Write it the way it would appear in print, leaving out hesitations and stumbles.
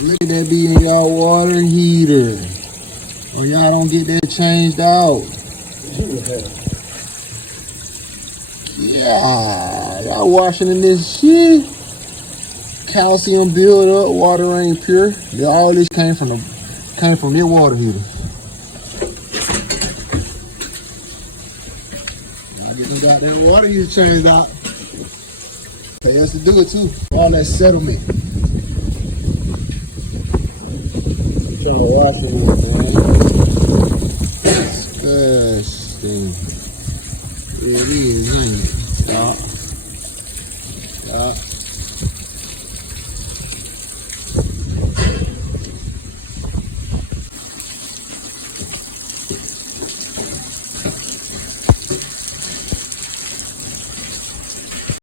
Look at that be in y'all water heater. Or y'all don't get that changed out. Yeah, y'all washing in this shit. Calcium build up, water ain't pure. All this came from your water heater. I get no goddamn water heater changed out. Pay us to do it too. All that settlement. Trying to wash it, man. Disgusting. It is, ain't it? Stop. Stop.